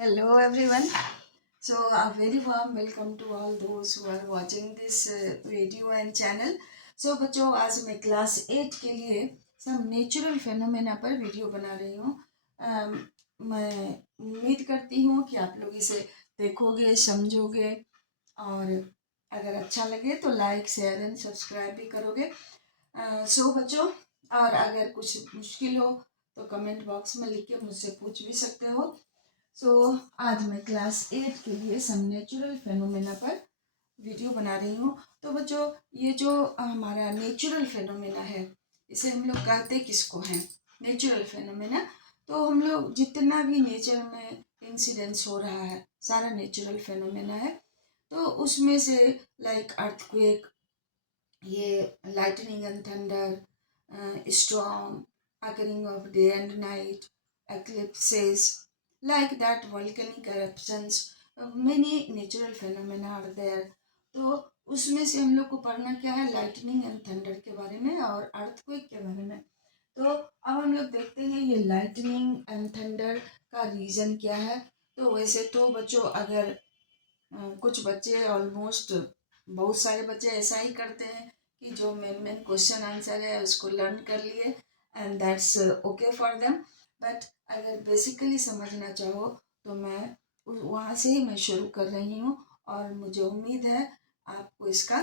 Hello everyone. So a very warm welcome to all those who are watching this video and channel. So बच्चों आज मैं class 8 के लिए सब natural phenomena पर वीडियो बना रही हूँ। मैं उम्मीद करती हूँ कि आप लोग इसे देखोगे, समझोगे और अगर अच्छा लगे तो लाइक, शेयर एंड सब्सक्राइब भी करोगे। सो बच्चों, और अगर कुछ मुश्किल हो तो कमेंट बॉक्स में लिख के मुझसे पूछ भी सकते हो। आज मैं क्लास 8 के लिए सम नेचुरल फेनोमेना पर वीडियो बना रही हूँ। तो बच्चों, ये जो हमारा नेचुरल फेनोमेना है, इसे हम लोग कहते किसको हैं? Natural phenomena. तो हम लोग जितना भी नेचर में इंसिडेंट्स हो रहा है, सारा नेचुरल फेनोमेना है। तो उसमें से लाइक अर्थक्वेक, ये lightning and thunder, storm, occurring of day and night, eclipses, like that volcanic eruptions, many natural phenomena are there. तो उसमें से हम लोग को पढ़ना क्या है? लाइटनिंग एंड थंडर के बारे में और अर्थक्वेक के बारे में। तो अब हम लोग देखते हैं ये लाइटनिंग एंड थंडर का रीज़न क्या है। तो वैसे तो बच्चों, अगर कुछ बच्चे ऑलमोस्ट बहुत सारे बच्चे ऐसा ही करते हैं कि जो मेन क्वेश्चन आंसर है उसको लर्न कर लिए and that's okay for them. But अगर बेसिकली समझना चाहो तो मैं वहाँ से ही मैं शुरू कर रही हूँ और मुझे उम्मीद है आपको इसका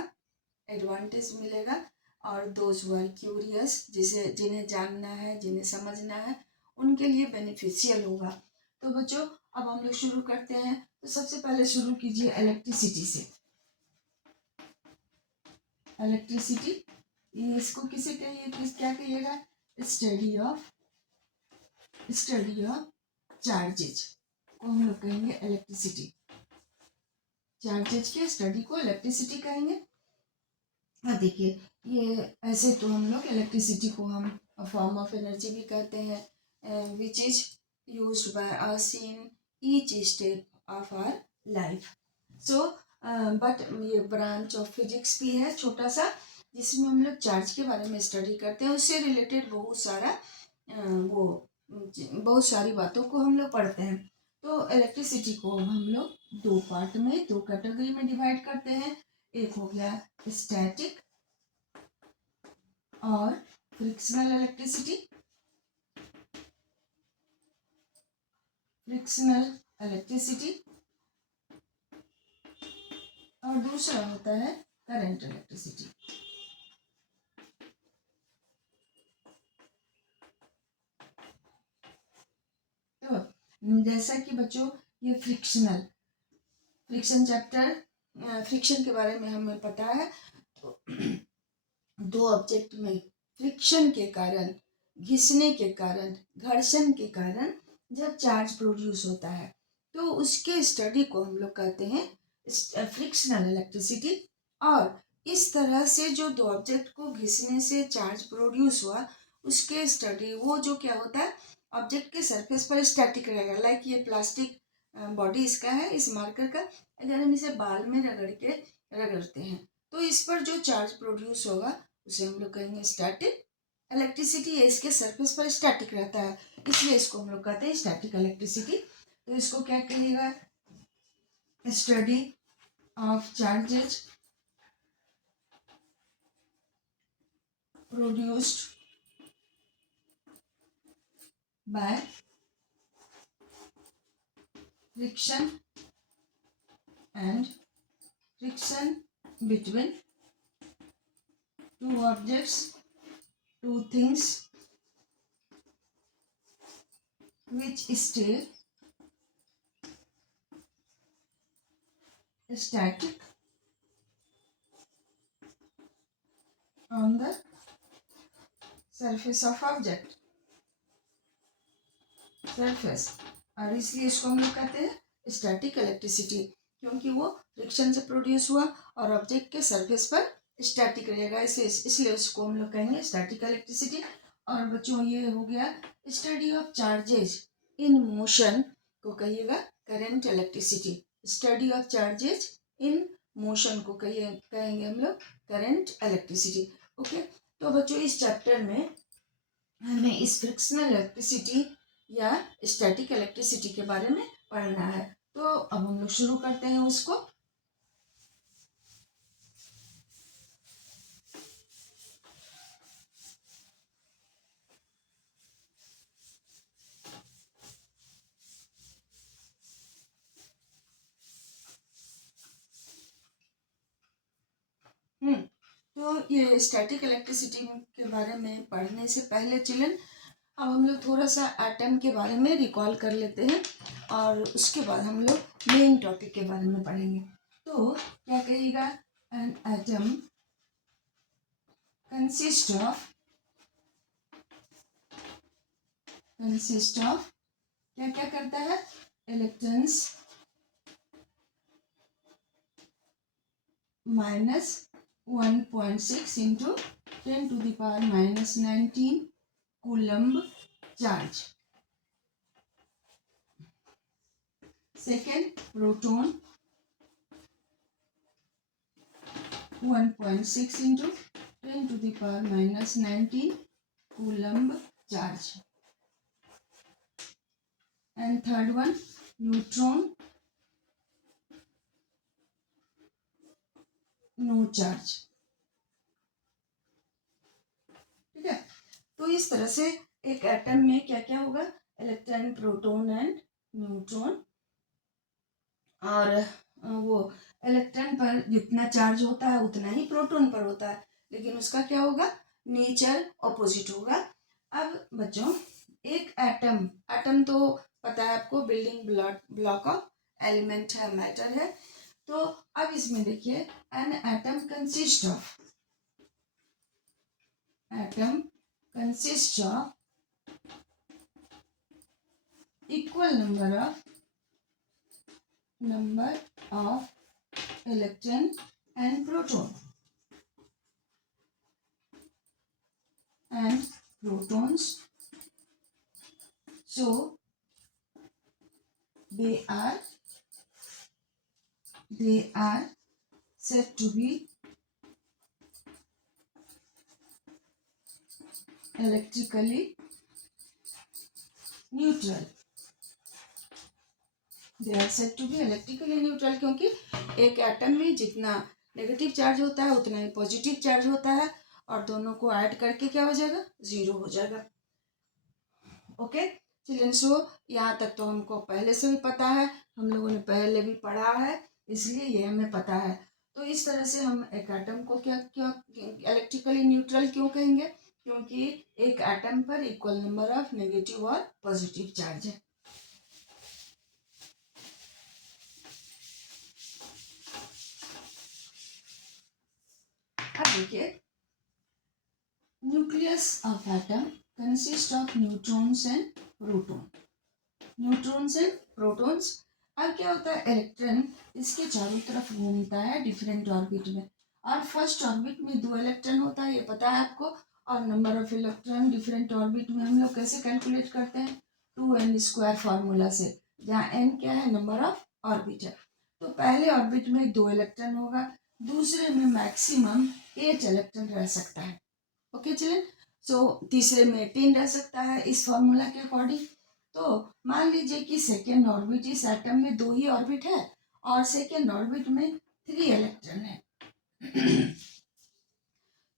एडवांटेज मिलेगा। और दोज हु आर क्यूरियस, जिन्हें जानना है, जिन्हें समझना है, उनके लिए बेनिफिशियल होगा। तो बच्चों, अब हम लोग शुरू करते हैं। तो सबसे पहले शुरू कीजिए इलेक्ट्रिसिटी से। इलेक्ट्रिसिटी, ये इसको किसे कहिए, क्या कहिएगा? स्टडी ऑफ चार्जेज को हम लोग कहेंगे इलेक्ट्रिसिटी। चार्जेज के स्टडी को इलेक्ट्रिसिटी कहेंगे। देखिए, ये ऐसे तो हम लोग इलेक्ट्रिसिटी को हम फॉर्म ऑफ एनर्जी भी कहते हैं, which is used by us in each step of our life. So but ये ब्रांच ऑफ फिजिक्स भी है छोटा सा, जिसमें हम लोग चार्ज के बारे में स्टडी करते हैं। उससे रिलेटेड बहुत सारी बातों को हम लोग पढ़ते हैं। तो इलेक्ट्रिसिटी को हम लोग दो पार्ट में, दो कैटेगरी में डिवाइड करते हैं। एक हो गया स्टैटिक और फ्रिक्शनल इलेक्ट्रिसिटी। और दूसरा होता है करंट इलेक्ट्रिसिटी। तो जैसा कि बच्चों, ये फ्रिक्शन चैप्टर, फ्रिक्शन के बारे में हमें पता है। तो दो ऑब्जेक्ट में फ्रिक्शन के कारण, घिसने के कारण, घर्षण के कारण जब चार्ज प्रोड्यूस होता है तो उसके स्टडी को हम लोग कहते हैं फ्रिक्शनल इलेक्ट्रिसिटी। और इस तरह से जो दो ऑब्जेक्ट को घिसने से चार्ज प्रोड्यूस हुआ, उसके स्टडी, वो जो क्या होता है, ऑब्जेक्ट के सरफेस पर स्टैटिक रहेगा। लाइक ये प्लास्टिक बॉडी इसका है, इस मार्कर का। अगर हम इसे बाल में रगड़ते हैं तो इस पर जो चार्ज प्रोड्यूस होगा उसे हम लोग कहेंगे स्टैटिक इलेक्ट्रिसिटी। इसके सरफेस पर स्टैटिक रहता है, इसलिए इसको हम लोग कहते हैं स्टैटिक इलेक्ट्रिसिटी। तो इसको क्या कहिएगा? Study of charges produced by friction between two objects, two things which stay static on the surface of object, surface। और इसलिए इसको हम लोग कहते हैं स्टैटिक इलेक्ट्रिसिटी, क्योंकि वो फ्रिक्शन से प्रोड्यूस हुआ और ऑब्जेक्ट के सरफेस पर स्टैटिक रहेगा, इसलिए उसको हम लोग कहेंगे स्टैटिक इलेक्ट्रिसिटी। और बच्चों, ये हो गया study of charges in motion को कहिएगा current electricity. Study of charges in motion को कहेंगे हम लोग करंट इलेक्ट्रिसिटी। ओके, तो बच्चों, इस चैप्टर में हमें इस फ्रिक्शनल इलेक्ट्रिसिटी या स्टैटिक इलेक्ट्रिसिटी के बारे में पढ़ना है। तो अब हम लोग शुरू करते हैं उसको। तो ये स्टैटिक इलेक्ट्रिसिटी के बारे में पढ़ने से पहले चिल्ड्रन अब हम लोग थोड़ा सा एटम के बारे में रिकॉल कर लेते हैं और उसके बाद हम लोग मेन टॉपिक के बारे में पढ़ेंगे। तो क्या कहिएगा, एन एटम कंसिस्ट ऑफ क्या क्या करता है, electrons -1.6 into 10⁻⁻19 coulomb charge. Second, proton 1.6 into 10⁻⁻19 coulomb charge. And third one, neutron, no charge. ठीक है, तो इस तरह से एक एटम में क्या क्या होगा, इलेक्ट्रॉन, प्रोटॉन एंड न्यूट्रॉन। और वो इलेक्ट्रॉन पर जितना चार्ज होता है उतना ही प्रोटॉन पर होता है, लेकिन उसका क्या होगा, नेचर ऑपोजिट होगा। अब बच्चों, एक एटम तो पता है आपको, बिल्डिंग ब्लॉक ऑफ एलिमेंट है, मैटर है। तो अब इसमें देखिए, an atom consist of equal number of electron and protons. So they are said to be electrically neutral. They are said to be electrically neutral क्योंकि एक एटम में जितना नेगेटिव चार्ज होता है उतना ही पॉजिटिव चार्ज होता है, और दोनों को ऐड करके क्या हो जाएगा, 0 हो जाएगा। ओके चिल्ड्रन, सो यहाँ तक तो हमको पहले से भी पता है, हम लोगों ने पहले भी पढ़ा है, इसलिए ये हमें पता है। तो इस तरह से हम एक एटम को क्या क्या इलेक्ट्रिकली न्यूट्रल क्यों कहेंगे, क्योंकि एक एटम पर इक्वल नंबर ऑफ नेगेटिव और पॉजिटिव चार्ज है। अब देखिए, nucleus of atom consist of neutrons and protons. अब क्या होता है, इलेक्ट्रॉन इसके चारों तरफ घूमता है डिफरेंट ऑर्बिट में, और फर्स्ट ऑर्बिट में 2 इलेक्ट्रॉन होता है, ये पता है आपको। और number of electron different orbit में हम लोग कैसे कैलकुलेट करते हैं, 2n² फार्मूला से, जहाँ n क्या है, नंबर ऑफ ऑर्बिट है। तो पहले ऑर्बिट में 2 इलेक्ट्रॉन होगा, दूसरे में मैक्सिमम 8 इलेक्ट्रॉन रह सकता है। ओके चिल्ड्रन, सो तीसरे में 10 रह सकता है इस फॉर्मूला के अकॉर्डिंग। तो मान लीजिए कि सेकेंड ऑर्बिट, इस एटम में 2 ही ऑर्बिट है और सेकेंड ऑर्बिट में 3 इलेक्ट्रॉन है।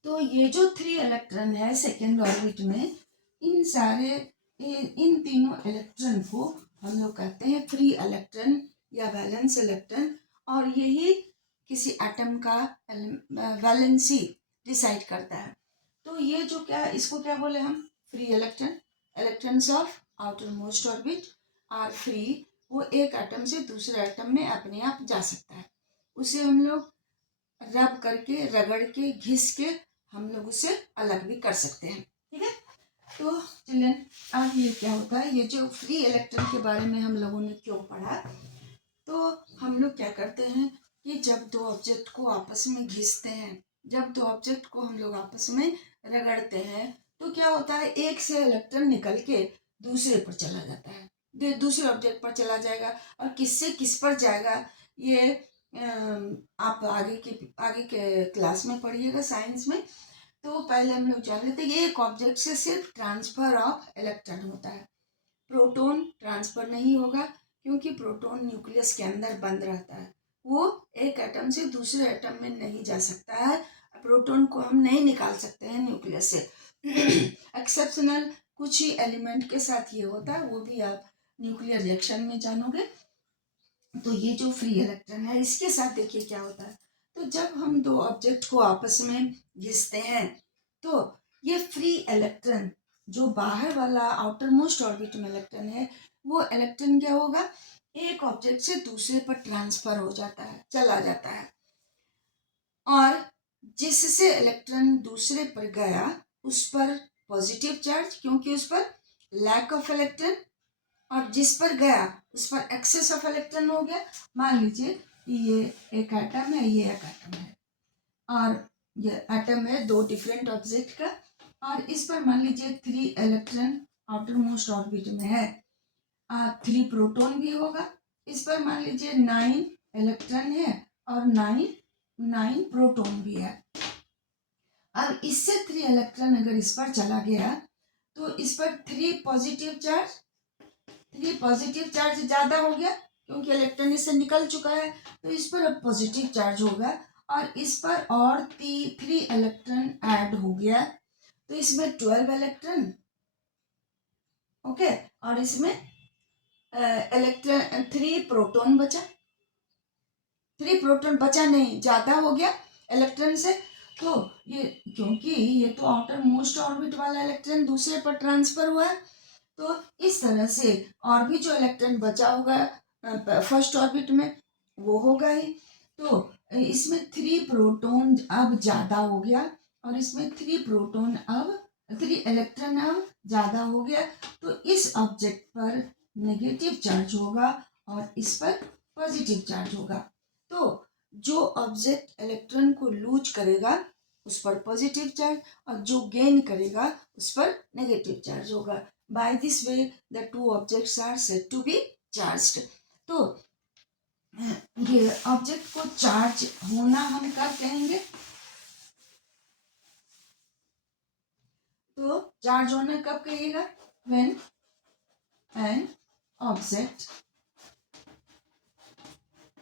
तो ये जो 3 इलेक्ट्रॉन है सेकेंड ऑर्बिट में, इन तीनों इलेक्ट्रॉन को हम लोग कहते हैं फ्री इलेक्ट्रॉन या वैलेंस इलेक्ट्रॉन, और यही किसी एटम का वैलेंसी डिसाइड करता है। तो ये जो क्या, इसको क्या बोले हम, free electrons of outer most orbit are free. वो एक एटम से दूसरे एटम में अपने आप जा सकता है, उसे हम लोग रब करके, रगड़ के, घिस के हम लोग उसे अलग भी कर सकते हैं। ठीक है, तो चिल्ड्रन अब ये क्या होता है, ये जो फ्री इलेक्ट्रॉन के बारे में हम लोगों ने क्यों पढ़ा, तो हम लोग क्या करते हैं कि जब 2 ऑब्जेक्ट को आपस में घिसते हैं, जब 2 ऑब्जेक्ट को हम लोग आपस में रगड़ते हैं, तो क्या होता है, एक से इलेक्ट्रॉन निकल के दूसरे पर चला जाता है, दूसरे ऑब्जेक्ट पर चला जाएगा, और किससे किस पर जाएगा ये आप आगे के क्लास में पढ़िएगा साइंस में। तो पहले हम लोग जान लेते हैं, ये एक ऑब्जेक्ट से सिर्फ ट्रांसफर ऑफ इलेक्ट्रॉन होता है, प्रोटॉन ट्रांसफर नहीं होगा, क्योंकि प्रोटॉन न्यूक्लियस के अंदर बंद रहता है, वो एक एटम से दूसरे एटम में नहीं जा सकता है। प्रोटॉन को हम नहीं निकाल सकते हैं न्यूक्लियस से। एक्सेप्शनल कुछ ही एलिमेंट के साथ ये होता है, वो भी आप न्यूक्लियर रिएक्शन में जानोगे। तो ये जो फ्री इलेक्ट्रॉन है, इसके साथ देखिए क्या होता है। तो जब हम दो ऑब्जेक्ट को आपस में घिसते हैं, तो ये फ्री इलेक्ट्रॉन जो बाहर वाला आउटर मोस्ट ऑर्बिट में इलेक्ट्रॉन है, वो इलेक्ट्रॉन क्या होगा, एक ऑब्जेक्ट से दूसरे पर ट्रांसफर हो जाता है, चला जाता है। और जिससे इलेक्ट्रॉन दूसरे पर गया, उस पर पॉजिटिव चार्ज, क्योंकि उस पर लैक ऑफ इलेक्ट्रॉन, और जिस पर गया उस पर एक्सेस ऑफ इलेक्ट्रॉन हो गया। मान लीजिए ये एक एटम है, ये एक एटम है, और ये एटम है दो डिफरेंट ऑब्जेक्ट का, और इस पर मान लीजिए 3 इलेक्ट्रॉन आउटर मोस्ट ऑर्बिट में है, 3 प्रोटॉन भी होगा। इस पर मान लीजिए 9 इलेक्ट्रॉन है और 9 प्रोटॉन भी है। अब इससे 3 इलेक्ट्रॉन अगर इस पर चला गया, तो इस पर 3 पॉजिटिव चार्ज ज्यादा हो गया, क्योंकि इलेक्ट्रॉन इससे निकल चुका है, तो इस पर अब पॉजिटिव चार्ज होगा, और इस पर और 3 इलेक्ट्रॉन ऐड हो गया, तो इसमें 12 इलेक्ट्रॉन, ओके। और इसमें इलेक्ट्रॉन 3 प्रोटॉन बचा, 3 प्रोटॉन बचा नहीं, ज्यादा हो गया इलेक्ट्रॉन से। तो ये, क्योंकि ये तो आउटर मोस्ट ऑर्बिट वाला इलेक्ट्रॉन दूसरे पर ट्रांसफर हुआ है, तो इस तरह से और भी जो इलेक्ट्रॉन बचा होगा फर्स्ट ऑर्बिट में, वो होगा ही। तो इसमें 3 प्रोटॉन अब ज्यादा हो गया, और इसमें 3 इलेक्ट्रॉन अब ज्यादा हो गया, तो इस ऑब्जेक्ट पर नेगेटिव चार्ज होगा और इस पर पॉजिटिव चार्ज होगा। तो जो ऑब्जेक्ट इलेक्ट्रॉन को लूज करेगा उस पर पॉजिटिव चार्ज, और जो गेन करेगा उस पर नेगेटिव चार्ज होगा। By this way, the two objects are said to be charged. तो ये ऑब्जेक्ट को चार्ज होना हम कब कहेंगे, तो चार्ज होना कब कहिएगा, when an object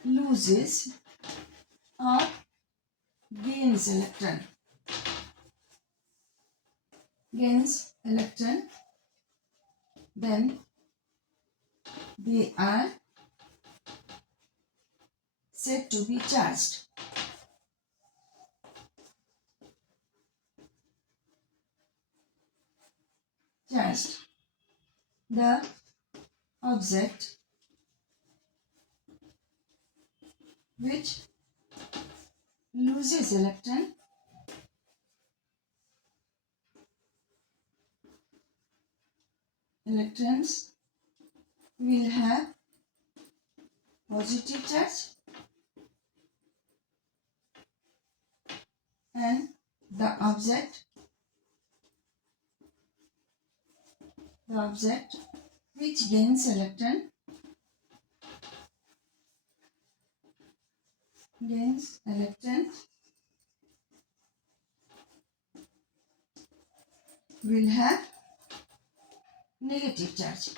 loses or gains electron, then they are said to be charged. The object which loses electrons will have positive charge, and the object which gains electron will have negative charge.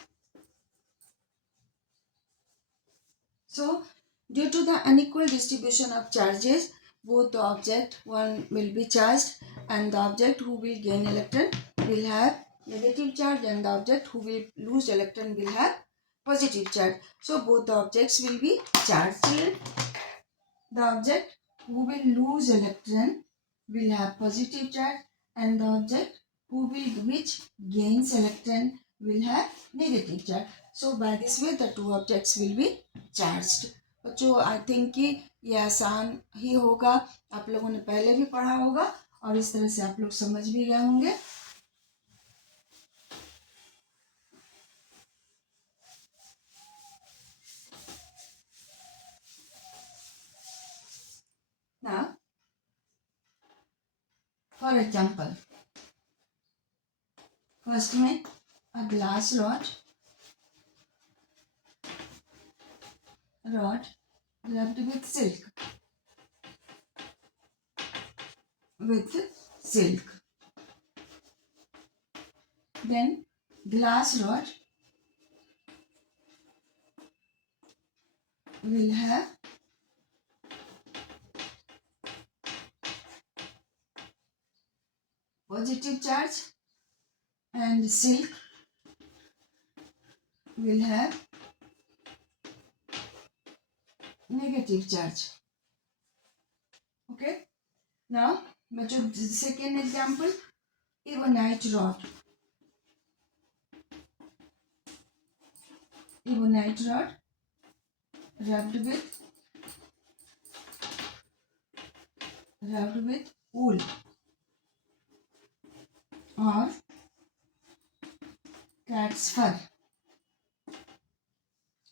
So, due to the unequal distribution of charges, both the object one will be charged, and the object who will gain electron will have negative charge, and the object who will lose electron will have positive charge. So, both the objects will be charged. The object who will lose electron will have positive charge, and the object which gains electron will have negative charge. So by this way the two objects will be charged. बच्चों I think कि ये आसान ही होगा, आप लोगों ने पहले भी पढ़ा होगा और इस तरह से आप लोग समझ भी गए होंगे। Now, for example, फर्स्ट में a glass rod rubbed with silk. Then glass rod will have positive charge and silk will have negative charge. Okay. Now, second example, ebonite rod. Ebonite rod rubbed with wool or cat's fur.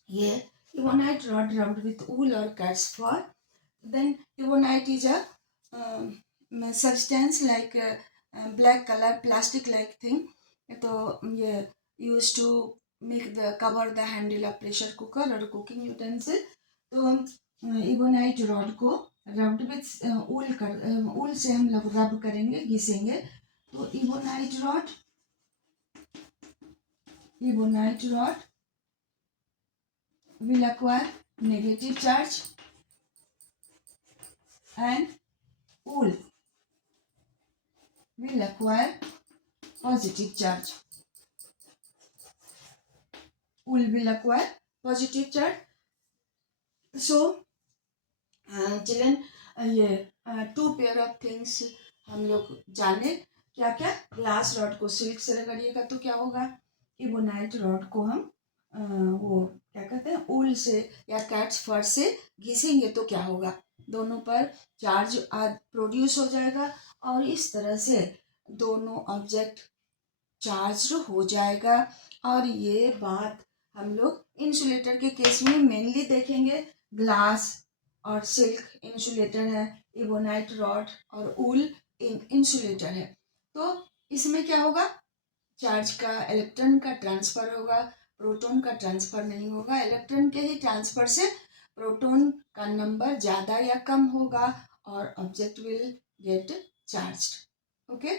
ये ebonite rod rubbed with wool or cat's fur. Then ebonite is a substance like black color plastic like thing. तो ये used to make the cover the handle of pressure cooker or cooking utensil. तो ebonite rod को rubbed with wool wool से हम लोग rub करेंगे, घिसेंगे. तो ebonite rod will acquire negative charge and wool will acquire positive charge. Wool will acquire positive charge. So, children, ये two pair of things हम लोग जाने. क्या क्या? ग्लास रॉड को सिल्क से रगड़िएगा तो क्या होगा? ebonite रॉड को हम वो क्या कहते हैं, ऊल से या कैट्स फर से घिसेंगे तो क्या होगा? दोनों पर चार्ज प्रोड्यूस हो जाएगा और इस तरह से दोनों ऑब्जेक्ट चार्ज हो जाएगा. और ये बात हम लोग इंसुलेटर के केस में मेनली देखेंगे. ग्लास और सिल्क इंसुलेटर है, ebonite रॉड और ऊल इंसुलेटर है. तो इसमें क्या होगा? चार्ज का, इलेक्ट्रॉन का ट्रांसफर होगा, प्रोटॉन का ट्रांसफर नहीं होगा. इलेक्ट्रॉन के ही ट्रांसफर से प्रोटॉन का नंबर ज़्यादा या कम होगा और object will get charged. Okay.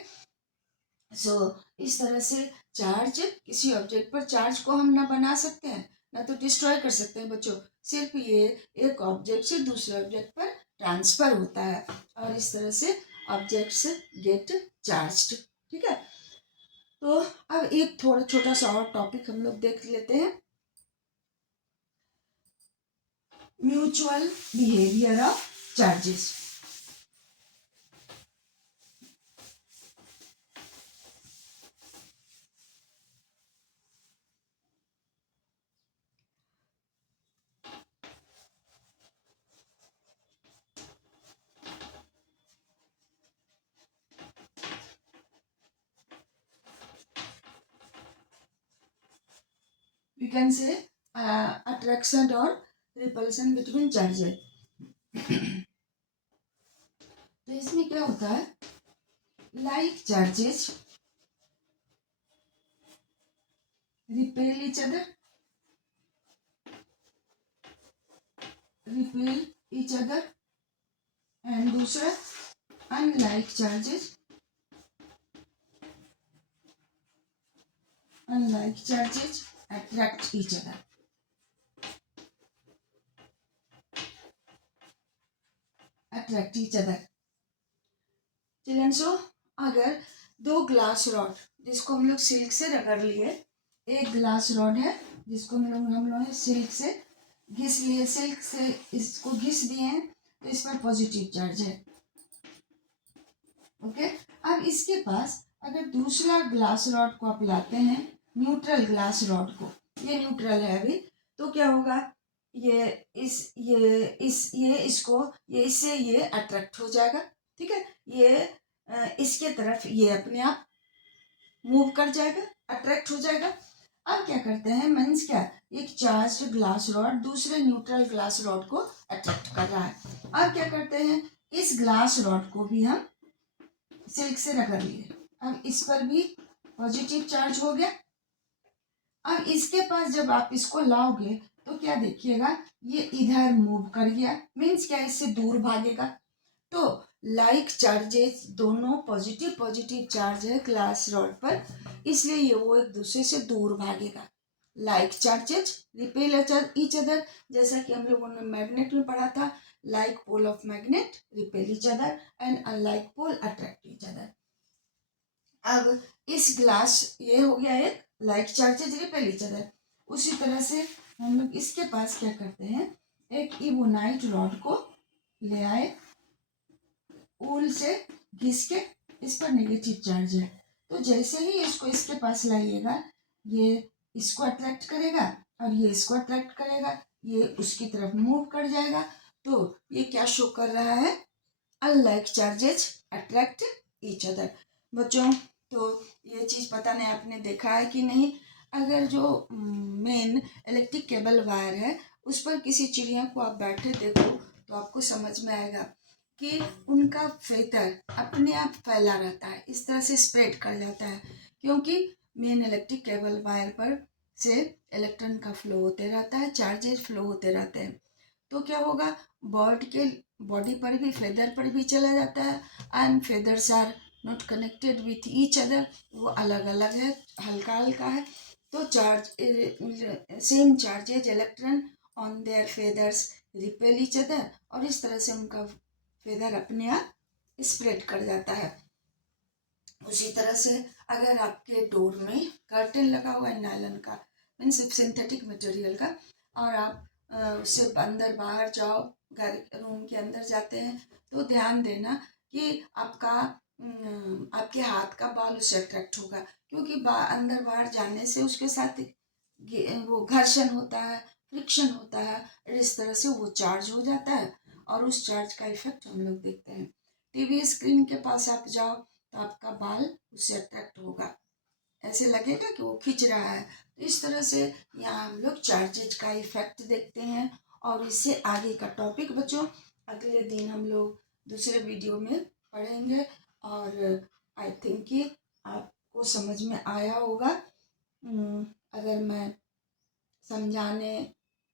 So इस तरह से चार्ज, किसी ऑब्जेक्ट पर चार्ज को हम ना बना सकते हैं ना तो डिस्ट्रॉय कर सकते हैं बच्चों. सिर्फ ये एक ऑब्जेक्ट से दूसरे ऑब्जेक्ट पर ट्रांसफर होता है और इस तरह से ऑब्जेक्ट्स गेट चार्ज्ड. ठीक है. तो अब एक थोड़ा छोटा सा और टॉपिक हम लोग देख लेते हैं. Mutual behaviour of charges. We can say attraction or repulsion between charges. तो इसमें क्या होता है? Like charges repel each other and दूसरा unlike charges attract each other. Children, so अगर दो ग्लास रॉड जिसको हम लोग सिल्क से रगड़ लिए, एक ग्लास रॉड है जिसको हम लोग सिल्क से घिस लिए, सिल्क से इसको घिस दिए हैं तो इस पर पॉजिटिव चार्ज है. ओके. अब इसके पास अगर दूसरा ग्लास रॉड को आप लाते हैं, न्यूट्रल ग्लास रॉड को, ये न्यूट्रल है अभी, तो क्या होगा? ये इससे ये अट्रैक्ट हो जाएगा. ठीक है. ये इसके तरफ ये अपने आप मूव कर जाएगा, अट्रैक्ट हो जाएगा. अब क्या करते हैं, मीन्स क्या, एक चार्ज ग्लास रॉड दूसरे न्यूट्रल ग्लास रॉड को अट्रैक्ट कर रहा है. अब क्या करते हैं, इस ग्लास रॉड को भी हम सिल्क से रगड़ लिए. अब इस पर भी पॉजिटिव चार्ज हो गया. अब इसके पास जब आप इसको लाओगे तो क्या देखिएगा, ये इधर मूव कर गया, मीन्स क्या, इससे दूर भागेगा. तो लाइक चार्जेस दोनों पॉजिटिव चार्ज है ग्लास रॉड पर, इसलिए ये वो एक दूसरे से दूर भागेगा. Like charges repel each other, जैसा कि हम लोगों ने मैग्नेट में पढ़ा था, like pole of magnet repel each other and unlike pole attract each other. अब इस ग्लास, ये हो गया एक like charges repel each other. उसी तरह से हम लोग इसके पास क्या करते हैं, एक इबोनाइट रॉड को ले आए, ऊल से घिस के, इस पर नेगेटिव चार्ज है, तो जैसे ही इसको इसके पास लाइएगा, ये इसको अट्रैक्ट करेगा और ये इसको अट्रैक्ट करेगा, ये उसकी तरफ मूव कर जाएगा। तो ये क्या शो कर रहा है, unlike charges attract each other. बच्चों, तो ये चीज़ पता नहीं आपने देखा है कि नहीं, अगर जो मेन इलेक्ट्रिक केबल वायर है उस पर किसी चिड़िया को आप बैठे देखो तो आपको समझ में आएगा कि उनका फेदर अपने आप फैला रहता है, इस तरह से स्प्रेड कर जाता है, क्योंकि मेन इलेक्ट्रिक केबल वायर पर से इलेक्ट्रॉन का फ्लो होते रहता है, चार्जेस फ्लो होते रहते हैं। तो क्या होगा, बर्ड के बॉडी पर भी, फेदर पर भी चला जाता है, and feathers are not connected with each other, वो अलग अलग है, हल्का हल्का है। तो charge same charges electron on their feathers repel each other, और इस तरह से उनका फेदर अपने आप स्प्रेड कर जाता है। उसी तरह से अगर आपके डोर में कर्टेन लगा हुआ है नायलॉन का, मीन्स सिंथेटिक मटेरियल का, और आप उससे अंदर बाहर जाओ, घर रूम के अंदर जाते हैं, तो ध्यान देना कि आपका आपके हाथ का बाल उससे अट्रैक्ट होगा, क्योंकि अंदर बाहर जाने से उसके साथ वो घर्षण होता है, फ्रिक्शन होता है, इस तरह से वो चार्ज हो जाता है, और उस चार्ज का इफेक्ट हम लोग देखते हैं। टीवी स्क्रीन के पास आप जाओ तो आपका बाल उससे अट्रैक्ट होगा, ऐसे लगेगा कि वो खींच रहा है। तो इस तरह से यहाँ हम लोग चार्जेज का इफेक्ट देखते हैं। और इससे आगे का टॉपिक बच्चों अगले दिन हम लोग दूसरे वीडियो में पढ़ेंगे, और आई थिंक कि आपको समझ में आया होगा। अगर मैं समझाने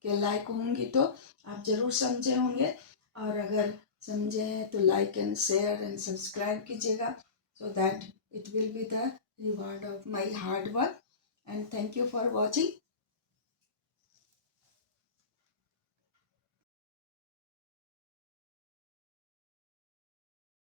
के लायक होंगी तो आप ज़रूर समझे होंगे, और अगर समझे हैं तो like and share and subscribe कीजिएगा, so that it will be the reward of my hard work, and thank you for watching.